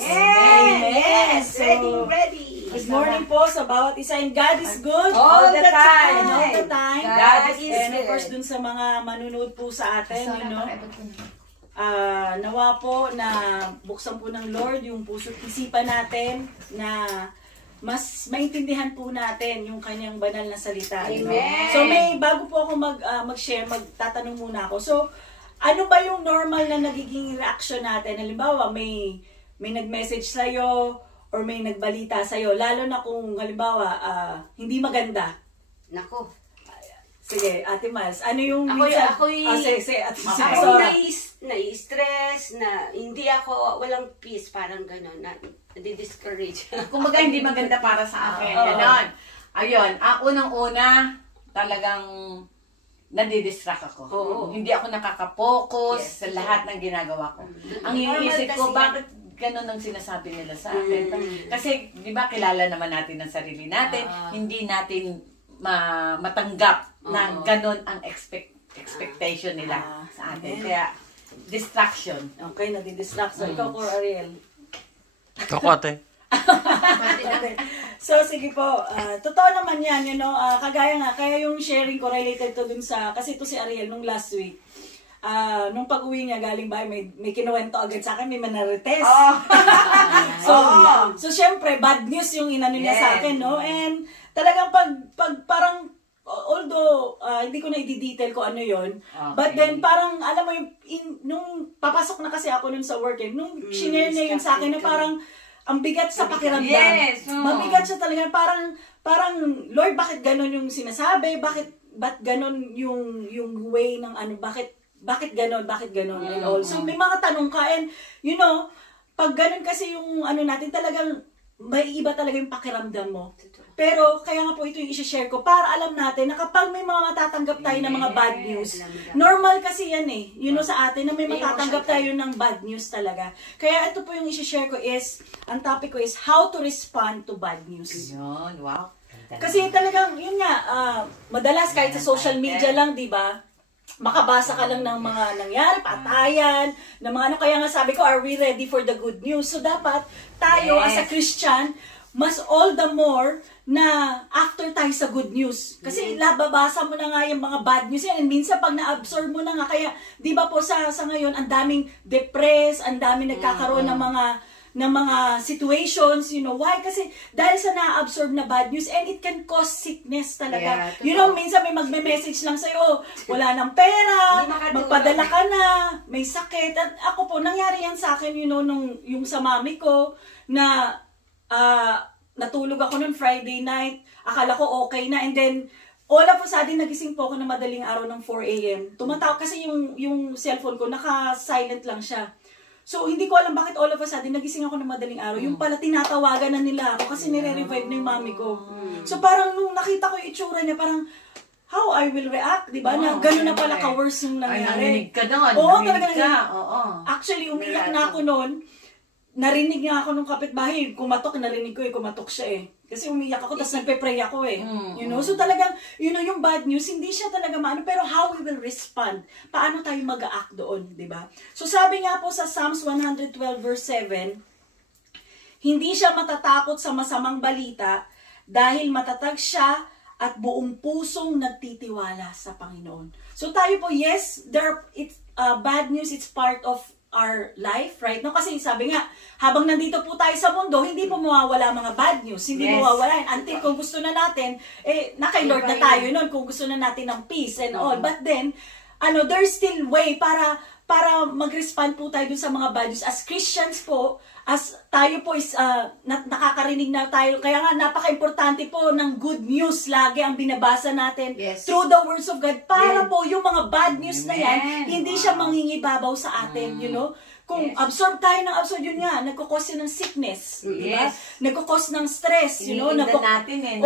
Yes! Ready! Good morning po sa bawat isa. And God is good All the time. And all the time. God is And of good. course, dun sa mga manunood po sa atin, nawa po na buksan po ng Lord yung puso't isipan natin na mas maintindihan po natin yung kanyang banal na salita. Amen. So bago po ako mag-share, magtatanong muna ako. So, ano ba yung normal na nagiging reaction natin? Halimbawa, may nag-message sa'yo or may nagbalita sa'yo, lalo na kung halimbawa, hindi maganda. Nako. Sige, Ate Mas, ano yung Ako'y sige, Ate Mas. nai-stress, na hindi ako, walang peace, parang gano'n, nadi-discourage. Kumbaga hindi maganda para sa akin. Ganon. Ayun, unang-una, talagang nadidistract ako. Hindi ako nakaka-focus sa lahat ng ginagawa ko. Ang iniisip ko, bakit ganon ang sinasabi nila sa akin? Kasi, di ba, kilala naman natin ang sarili natin, hindi natin matanggap na ganon ang expectation nila sa atin. Kaya, distraction. Okay, nadidistract. So, ikaw po, Ariel. Ako ate. So, sige po. Totoo naman yan, kagaya nga, kaya yung sharing ko related to dun sa, kasi ito si Ariel nung last week. Nung pag-uwi niya galing bahay, may kinuwento agad sa akin, may manarites. So, syempre, bad news yung inano niya sa akin, no? And talagang parang, although hindi ko na i-detail ko ano yon, but then parang alam mo yung nung papasok na kasi ako nun sa work, nung shinare niya yun sa akin na parang ang bigat sa pakiramdam. Yes, Mabigat siya talaga, parang Lord, bakit ganon yung sinasabi? Bakit ganon yung way ng ano, bakit ganon and all. So may mga tanong ka, and pag ganon kasi yung ano natin, talagang may iba talaga yung pakiramdam mo. Pero, kaya nga po ito yung isi-share ko para alam natin na kapag may mga matatanggap tayo ng mga bad news, normal kasi yan sa atin na may matatanggap tayo ng bad news talaga. Kaya ito po yung isi-share ko ang topic ko is how to respond to bad news. Yun, wow. Kasi talagang, yun nga, madalas kahit sa social media lang, di ba? Makabasa ka lang ng mga nangyari, patayan, ng mga kaya nga sabi ko, are we ready for the good news? So dapat tayo as a Christian, mas all the more na after tayo sa good news. Kasi babasa mo na nga yung mga bad news yan. And minsan pag na-absorb mo na nga, kaya di ba po sa ngayon, ang daming depressed, ang daming nagkakaroon ng mga situations, why? Kasi dahil sa na-absorb na bad news, and it can cause sickness talaga. Minsan may magme-message lang sa'yo, wala ng pera, magpadala ka na, may sakit. At ako po, nangyari yan sa akin, yung sa mami ko, na natulog ako noon Friday night, akala ko okay na, and then, all of a sudden, nagising po ako na madaling araw ng 4 a.m. Tumatawag kasi yung cellphone ko, naka-silent lang siya. So, hindi ko alam bakit all of a sudden, nagising ako ng madaling araw. Yung pala, tinatawagan na nila ako kasi nire-revive na yung mami ko. So, parang nung nakita ko yung itsura niya, parang, how I will react, di ba? Na gano'n na pala ka-worse yung nangyari. Ay, nanginig ka doon. Oo, talaga nanginig. Actually, umiyak na ako noon. Narinig nga ako nung kapitbahay. Kumatok, narinig ko kumatok siya Kasi umiyak ako, tapos nagpe-pray ako So talagang, yung bad news, hindi siya talaga maano, pero how we will respond. Paano tayo mag-a-act doon, di ba? So sabi nga po sa Psalms 112 verse 7, hindi siya matatakot sa masamang balita dahil matatag siya at buong pusong nagtitiwala sa Panginoon. So tayo po, yes, bad news, it's part of our life, right? No, kasi sabi nga, habang nandito po tayo sa mundo, hindi po mawawala mga bad news. Hindi mawawala. Until kung gusto na natin, na-kay Lord na tayo nun, kung gusto na natin ng peace and all. But then, there's still way para mag-respond po tayo dun sa mga bad news. As Christians po, as tayo po is nakakarinig na tayo, kaya nga napaka-importante po ng good news lagi ang binabasa natin through the words of God para po yung mga bad news na yan, hindi siya mangingibabaw sa atin, Kung absorb tayo ng absorb, yun nga, nagkukos ng sickness, diba? Nagkukos ng stress, natin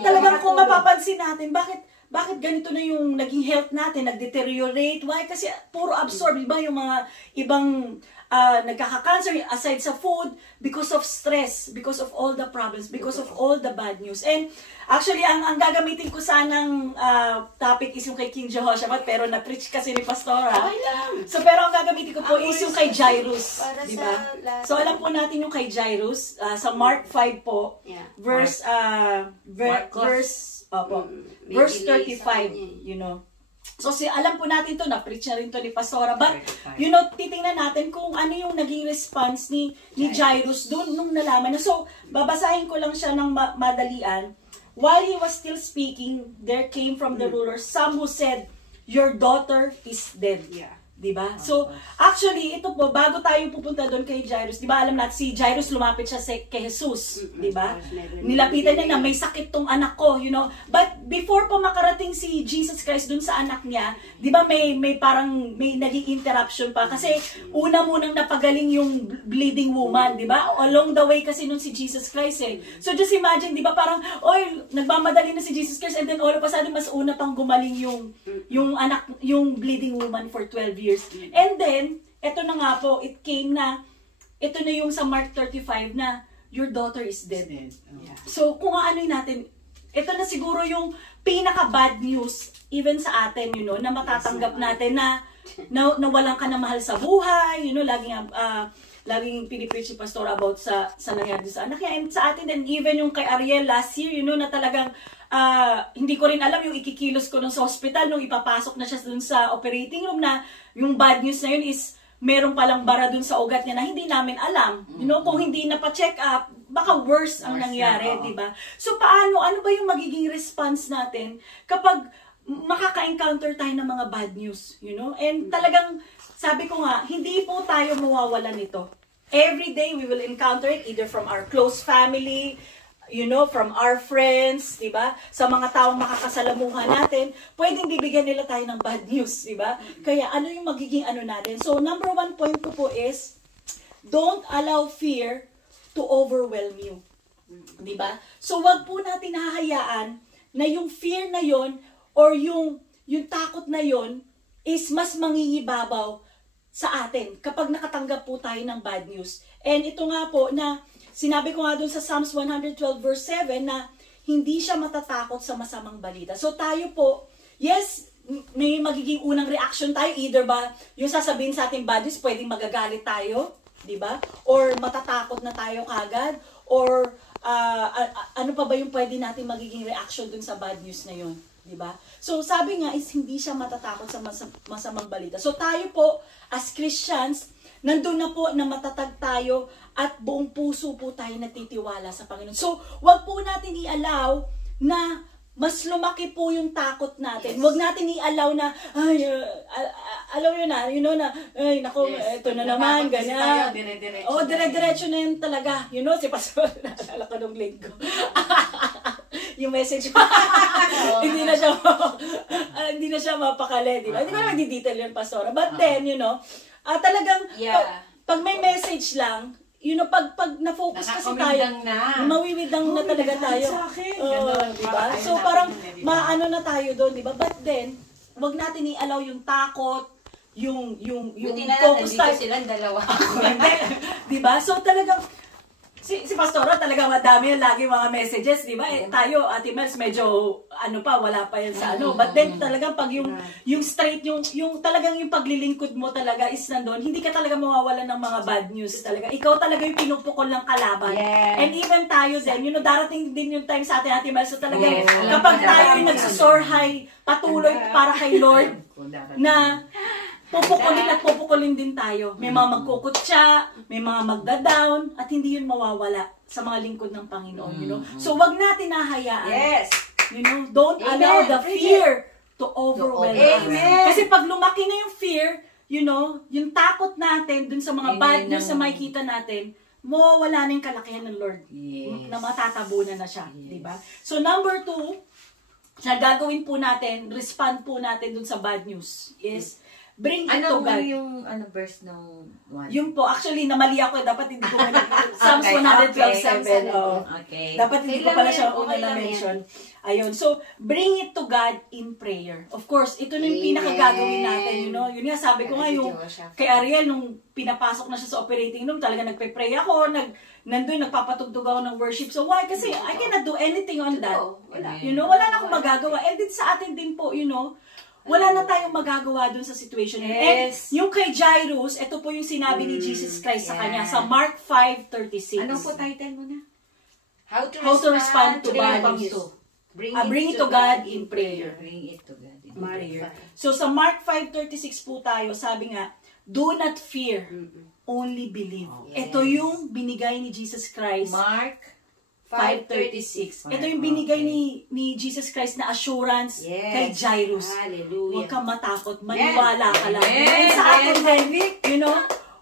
talagang kung mapapansin natin, bakit ganito na yung naging health natin, nag-deteriorate? Why? Kasi puro absorb, diba? Yung mga ibang nagkaka-cancer, aside sa food, because of stress, because of all the problems, because of all the bad news. And actually, ang gagamitin ko sanang topic is yung kay King Jehoshaphat, pero na-preach kasi ni Pastora. Okay lang. So, pero ang gagamitin ko po is yung kay Jairus. Para sa Diba? lahat. So, alam po natin yung kay Jairus, sa Mark 5 po, Yeah. verse, May verse delay sa 35, kanya eh. you know. So, alam po natin to, na-preach na rin to ni Pastora. But, 35. you know, titingnan natin kung ano yung naging response ni Jairus doon nung nalaman na. So, babasahin ko lang siya ng madalian. While he was still speaking, there came from the rulers some who said, "Your daughter is dead." Yeah. Diba? So, actually, ito po, bago tayo pupunta doon kay Jairus, diba, alam natin, si Jairus lumapit siya kay Jesus, diba? Nilapitan niya na may sakit tong anak ko, you know. But before pa makarating si Jesus Christ doon sa anak niya, diba, may parang, may naging interruption pa. Kasi, una munang napagaling yung bleeding woman, diba? Along the way kasi nun si Jesus Christ eh. So, just imagine, diba, parang, oy, nagmamadali na si Jesus Christ, and then all of a sudden, mas una pang gumaling yung anak, yung bleeding woman for 12 years. And then, eto na nga po, it came na, ito na yung sa Mark 35 na, your daughter is dead. Yeah. So, kung ano natin, ito na siguro yung pinaka-bad news, even sa atin, you know, na matatanggap natin na walang ka na mahal sa buhay, you know, laging pinipreach si Pastor about sa nangyari sa anak niya. And sa atin, and even yung kay Ariel last year, you know, na talagang, hindi ko rin alam yung ikikilos ko nung sa hospital, nung ipapasok na siya dun sa operating room, na yung bad news na yun is meron palang bara dun sa ugat niya na hindi namin alam. You know, kung hindi na pa-check up, baka worse ang nangyari, di ba? So paano, ano ba yung magiging response natin kapag makaka-encounter tayo ng mga bad news, you know? And talagang, sabi ko nga, hindi po tayo mawawala nito. Every day we will encounter it, either from our close family, you know, from our friends, di ba? Sa mga taong makakasalamuhan natin, pwedeng bibigyan nila tayo ng bad news, di ba? Kaya ano yung magiging ano natin? So, number 1 point ko po is, don't allow fear to overwhelm you. Di ba? So, wag po natin hahayaan na yung fear na yon or yung takot na yon is mas mangingibabaw sa atin kapag nakatanggap po tayo ng bad news. And ito nga po na, sinabi ko nga dun sa Psalms 112 verse 7 na hindi siya matatakot sa masamang balita. So tayo po, yes, may magiging unang reaction tayo. Either ba yung sasabihin sa ating bad news, pwedeng magagalit tayo, di ba? Or matatakot na tayo kagad. Or ano pa ba yung pwede natin magiging reaction dun sa bad news na yun? Diba? So, sabi nga is hindi siya matatakot sa masamang balita. So, tayo po, as Christians, nandun na po na matatag tayo at buong puso po tayo natitiwala sa Panginoon. So, wag po natin i-allow na mas lumaki po yung takot natin. Wag natin i-allow na, ay, alaw yun na, you know na, ay, naku, ito na naman, ganyan. Dire-diretso na yun talaga. You know, si Pastor, naalala ko nung linggo. Yung message ko. hindi na siya mapakali, di ba? Hindi ko naman di-detail yun, Pastora. But then, you know, talagang, pag may message lang, you know, pag na-focus kasi tayo, mawiwidang na talaga tayo. Diba? So, parang, maano na tayo doon, diba? But then, wag natin i-allow yung takot, yung focus tayo. Silang dalawa. Diba? So, talagang, si Pastora talaga madami yan lagi mga messages, di ba? Tayo, Ate Mels, medyo wala pa yan sa ano. But then talagang pag yung straight, yung talagang yung paglilingkod mo talaga is nandun, hindi ka talaga mawawalan ng mga bad news talaga. Ikaw talaga yung pinupukol ng kalaban. Yes. And even tayo din, you know, darating din yung time sa atin, Ate Mels, so talagang kapag tayo yung nagsusor high, patuloy para kay Lord, na pupukulin din tayo. May mga magkukutsa, may mga magda-down, at hindi yun mawawala sa mga lingkod ng Panginoon, you know. So, wag natin nahayaan. Yes. You know, don't allow the fear to overwhelm us. Kasi pag lumaki na yung fear, you know, yung takot natin dun sa mga bad news na makikita natin, mawawala na yung kalakihan ng Lord. Yes. Na matatabunan na siya, di ba? So, number 2, na gagawin po natin, respond po natin dun sa bad news is, bring it to God. Yung verse ng 1? Yung po, actually, namali ako. Dapat hindi ko Psalms Psalms Okay, 112:7. Oo. Okay. Dapat hindi ko Okay pala lang siya yan, una okay lang na-mention. Ayun. So, bring it to God in prayer. Of course, ito na yung Amen. pinakagagawin natin, you know. Yun nga, sabi ko nga yung kay Ariel, nung pinapasok na siya sa operating room, talaga nagpe-pray ako, nandun, nagpapatugtog ako ng worship. So, why? Kasi I cannot do anything on that. Wala. You know, wala na akong magagawa. And din sa atin din po, you know, wala na tayong magagawa dun sa situation. Yes. And yung kay Jairus, ito po yung sinabi ni Jesus Christ sa kanya sa Mark 5:36. Ano po title mo na? How to respond to bad news. news. Bring it to God in prayer. Bring it to God. In prayer. So sa Mark 5:36 po tayo, sabi nga, do not fear, only believe. Yes. Ito yung binigay ni Jesus Christ. Mark 5:36. Ito yung binigay ni Jesus Christ na assurance kay Jairus. Hallelujah. Huwag kang matakot, maniwala ka lang. Amen. And sa atin din, you know,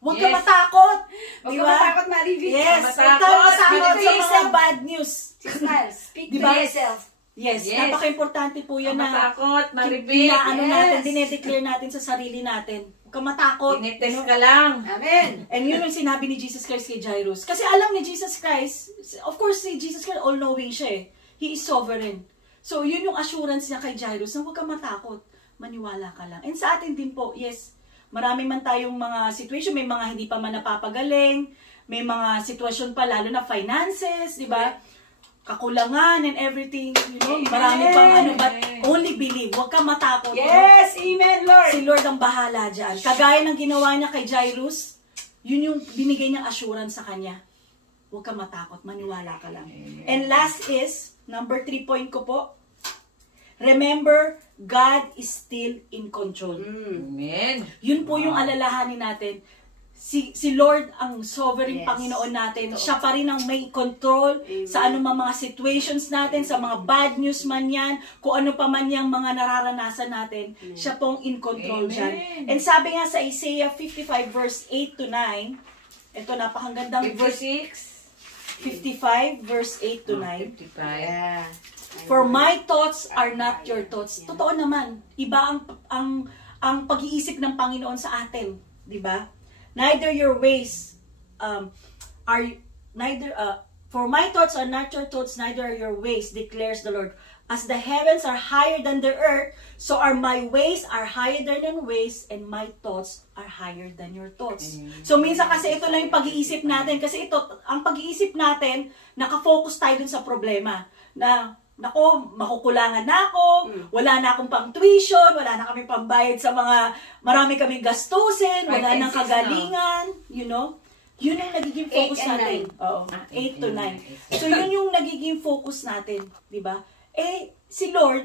huwag kang Yes. matakot. Huwag Di ka ba? matakot, Marivic. Yes, Huwag huwag matakot. kang matakot Speak sa to mga yourself. bad news. Smile. Speak Di to ba? yourself. Yes, Yes. napaka-importante po yan na matakot, Maribel. ano Yes. natin, dinedeclare natin sa sarili natin. Huwag kang matakot. Tinitest ka lang. Amen. And yun yung sinabi ni Jesus Christ kay Jairus. Kasi alam ni Jesus Christ, of course, si Jesus Christ all-knowing siya eh. He is sovereign. So, yun yung assurance niya kay Jairus na huwag kang matakot. Maniwala ka lang. And sa atin din po, yes, marami man tayong mga situation, may mga hindi pa man napapagaling, may mga sitwasyon pa, lalo na finances, di ba? Kakulangan and everything, you know, marami pang ano, but only believe, huwag kang matakot. Yes. Amen, Lord. Si Lord ang bahala dyan. Kagaya ng ginawa niya kay Jairus, yun yung binigay niyang assurance sa kanya. Huwag kang matakot, maniwala ka lang. And last is, number 3 point ko po, remember, God is still in control. Amen. Yun po yung alalahanin natin. Si Lord ang sovereign Yes. Panginoon natin. Siya pa rin ang may control sa anumang mga situations natin, sa mga bad news man yan, kung ano pa man yung mga nararanasan natin. Siya pong in control dyan. And sabi nga sa Isaiah 55 verse 8 to 9, ito napakagandang verse 55 verse 8 to 9. 55. Yeah. For my thoughts are not your thoughts. Totoo naman, iba ang pag-iisip ng Panginoon sa atin, di ba? Neither your ways for my thoughts are not your thoughts, neither are your ways, declares the Lord. As the heavens are higher than the earth, so are my ways are higher than your ways, and my thoughts are higher than your thoughts. So minsan kasi ito lang yung pag-iisip natin, kasi ito, ang pag-iisip natin, nakafocus tayo dun sa problema, na nako, makukulangan na ako, wala na akong pang tuition, wala na kami pambayad sa mga, marami kaming gastusin, wala nang kagalingan, you know? Yun yung nagiging focus 8 and natin. Oo, 8 to 9. So yun yung nagiging focus natin, di ba? Eh, si Lord,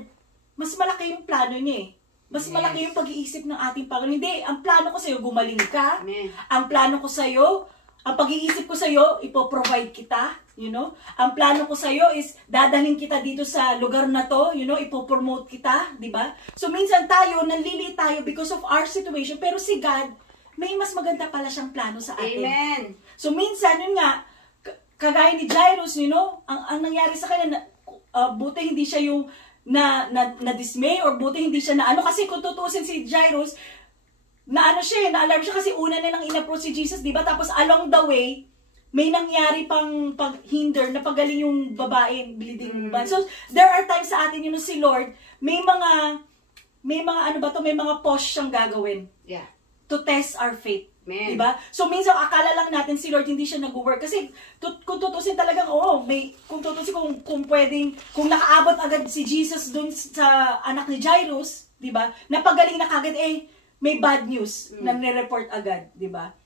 mas malaki yung plano niya eh. Mas malaki yung pag-iisip ng ating Panginoon. Hindi, ang plano ko sa'yo, gumaling ka. Amen. Ang plano ko sa'yo, ang pag-iisip ko sa'yo, ipoprovide kita, you know? Ang plano ko sa'yo is, dadalhin kita dito sa lugar na to, you know? Ipopromote kita, di ba? So, minsan tayo, nanlili tayo because of our situation, pero si God, may mas maganda pala siyang plano sa atin. Amen. So, minsan, yun nga, kagaya ni Jairus, you know? Ang nangyari sa kanya, buti hindi siya yung na-dismay, or buti hindi siya na ano, kasi kung tutusin si Jairus, na-alarm siya kasi una na nang in-approach si Jesus, di ba? Tapos along the way, may nangyari pang pag-hinder na pagaling yung babae, bleeding ban. So, there are times sa atin, si Lord, may mga ano ba to, may mga pause siyang gagawin. Yeah. To test our faith. Amen. Diba? So, minsan akala lang natin si Lord hindi siya nag-work. Kasi, kung tutusin talagang, kung tutusin kung pwedeng, kung nakaabot agad si Jesus dun sa anak ni Jairus, diba? Napagaling na kagad, may bad news na nire-report agad, diba?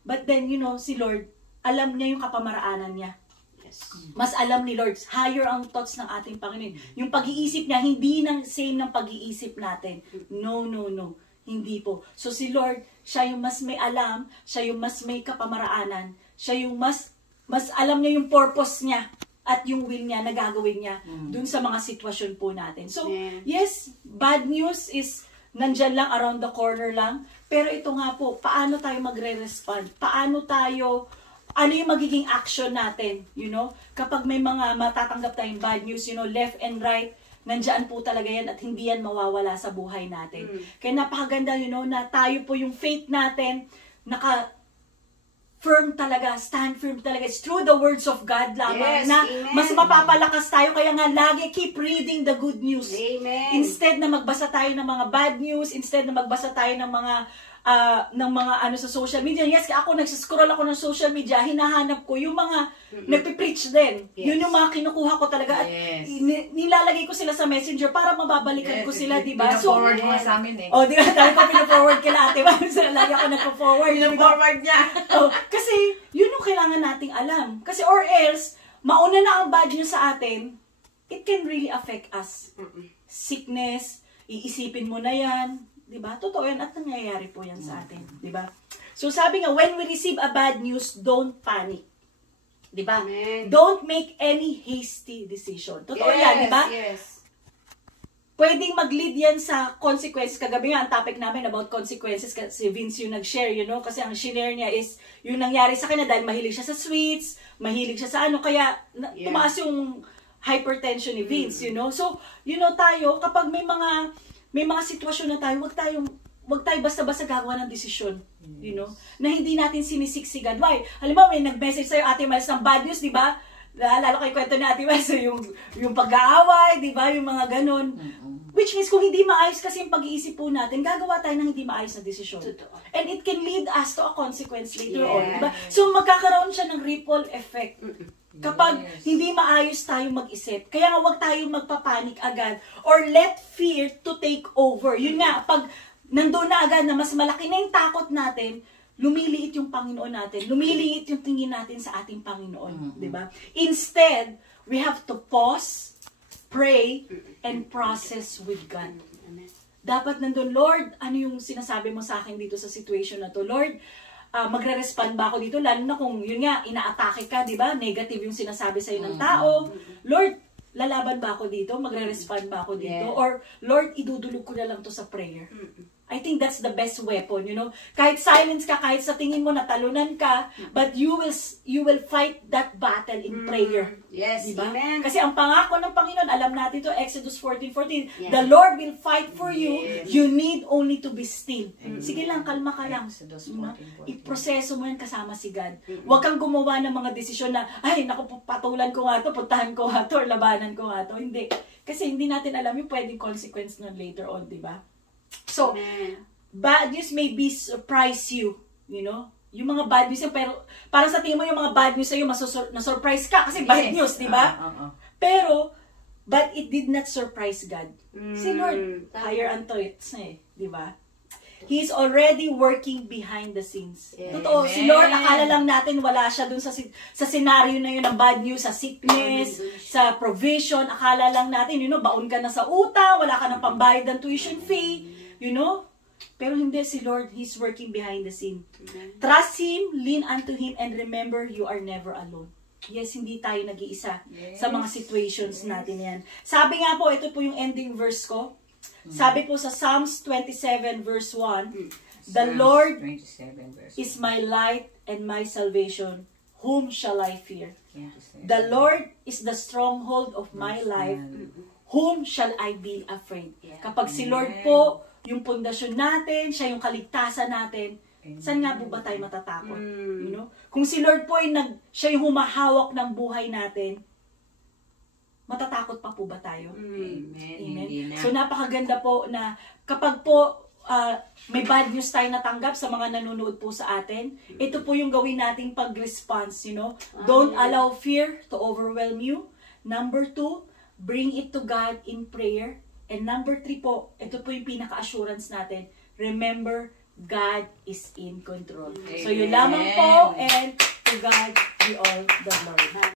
But then, si Lord, alam niya yung kapamaraanan niya. Yes. Mas alam ni Lord, higher ang thoughts ng ating Panginoon. Yung pag-iisip niya, hindi same ng pag-iisip natin. No. Hindi po. So si Lord, siya yung mas may alam, siya yung mas may kapamaraanan, siya yung mas alam niya yung purpose niya at yung will niya na gagawin niya dun sa mga sitwasyon po natin. So, yes, bad news is nandyan lang, around the corner lang. Pero ito nga po, paano tayo magre-respond? Ano yung magiging action natin? Kapag may mga matatanggap tayong bad news, left and right, nandyan po talaga yan at hindi yan mawawala sa buhay natin. Kaya napakaganda, na tayo po yung faith natin, firm talaga, stand firm talaga. It's through the words of God lamang Yes, na amen. mas mapapalakas tayo. Kaya nga, lagi keep reading the good news. Amen. Instead na magbasa tayo ng mga bad news, instead na magbasa tayo ng mga ano sa social media. Yes, ako nagsiscroll ako ng social media, hinahanap ko yung mga nagpipreach din. Yes. Yun yung mga kinukuha ko talaga at Yes. nilalagay ko sila sa messenger para mababalikan ko sila, di ba? Pina-forward mo sa amin eh. Oh, di ba? Dahil ko pina-forward kila ate. Lagi ako nagpo-forward. di ba? Pina-forward niya. Oh, kasi yun yung kailangan nating alam. Kasi or else, mauna na ang bad news sa atin, it can really affect us. Sickness, iisipin mo na yan. Diba? Totoo yan at nangyayari po yan sa atin. Diba? So sabi nga, when we receive a bad news, don't panic. Diba? Amen. Don't make any hasty decision. Totoo yan, diba? Yes. Pwedeng mag-lead yan sa consequences. Kagabi nga, ang topic namin about consequences, si Vince yung nag-share, you know, kasi ang share niya is yung nangyari sa kanya dahil mahilig siya sa sweets, mahilig siya sa ano, kaya tumaas yung hypertension ni Vince, you know. So, you know tayo, kapag may mga sitwasyon na tayo, wag tayo basta-basta gagawa ng desisyon, you know, na hindi natin sinisiksigan. Why? Halimbawa, may nag-message sa'yo, Ate Miles, ng bad news, di ba? Lalo kayo kwento ni Ate Miles, yung pag-aaway, di ba? Yung mga ganun. Which means, kung hindi maayos kasi yung pag-iisip po natin, gagawa tayo ng hindi maayos na desisyon. Totoo. And it can lead us to a consequence later on, di ba? So, magkakaroon siya ng ripple effect. Kapag hindi maayos tayong mag-isip, kaya nga huwag tayong magpapanik agad or let fear to take over. Yun nga, pag nandun na agad na mas malaki na yung takot natin, lumiliit yung Panginoon natin, lumiliit yung tingin natin sa ating Panginoon, di ba? Instead, we have to pause, pray, and process with God. Dapat nandun, Lord, ano yung sinasabi mo sa akin dito sa situation na to? Lord, magre-respond ba ako dito? Lalo na kung, yun nga, inaatake ka, di ba? Negative yung sinasabi sa'yo ng tao. Lord, lalaban ba ako dito? Magre-respond ba ako dito? Yeah. Or, Lord, idudulog ko na lang to sa prayer. I think that's the best weapon, you know? Kahit silence ka, kahit sa tingin mo natalunan ka, but you will fight that battle in prayer. Yes, Diba? amen. Kasi ang pangako ng Panginoon, alam natin to Exodus 14:14, Yes. the Lord will fight for you, Yes. you need only to be still. Sige lang, kalma ka lang. Exodus Diba? 14:14. Iproseso mo yan kasama si God. Huwag kang gumawa ng mga desisyon na, ay, naku, patulan ko nga to, puntahan ko nga to, or labanan ko nga to. Hindi. Kasi hindi natin alam yung pwedeng consequence nun later on, di ba? So, Amen. bad news may be surprise you, you know? Yung mga bad news yan, pero parang sa tingin mo yung mga bad news sa'yo, na-surprise ka kasi bad news, di ba? Pero, but it did not surprise God. Si Lord, higher unto it, di ba? He's already working behind the scenes. Yes. Totoo, si Lord, akala lang natin wala siya dun sa scenario na yun ng bad news, sa sickness, sa provision. Akala lang natin, you know, baon ka na sa utang, wala ka ng pambayad ng tuition fee, you know? Pero hindi, si Lord, He's working behind the scene. Trust Him, lean unto Him, and remember, you are never alone. Yes, hindi tayo nag-iisa sa mga situations natin yan. Sabi nga po, ito po yung ending verse ko. Sabi po sa Psalms 27 verse 1, the Lord 27 verse is my light and my salvation. Whom shall I fear? 27. The Lord is the stronghold of my life. Whom shall I be afraid? Kapag si Lord po, yung pundasyon natin, siya yung kaligtasan natin, saan nga po ba tayo matatakot? You know? Kung si Lord po ay siya yung humahawak ng buhay natin, matatakot pa po ba tayo? Amen. Amen. Hindi na. So napakaganda po na kapag po may bad news tayo natanggap sa mga nanonood po sa atin, ito po yung gawin nating pag-response, you know. Don't allow fear to overwhelm you. Number 2, bring it to God in prayer. And number 3 po, ito po yung pinaka-assurance natin. Remember, God is in control. So yun lamang po, and to God be all the glory.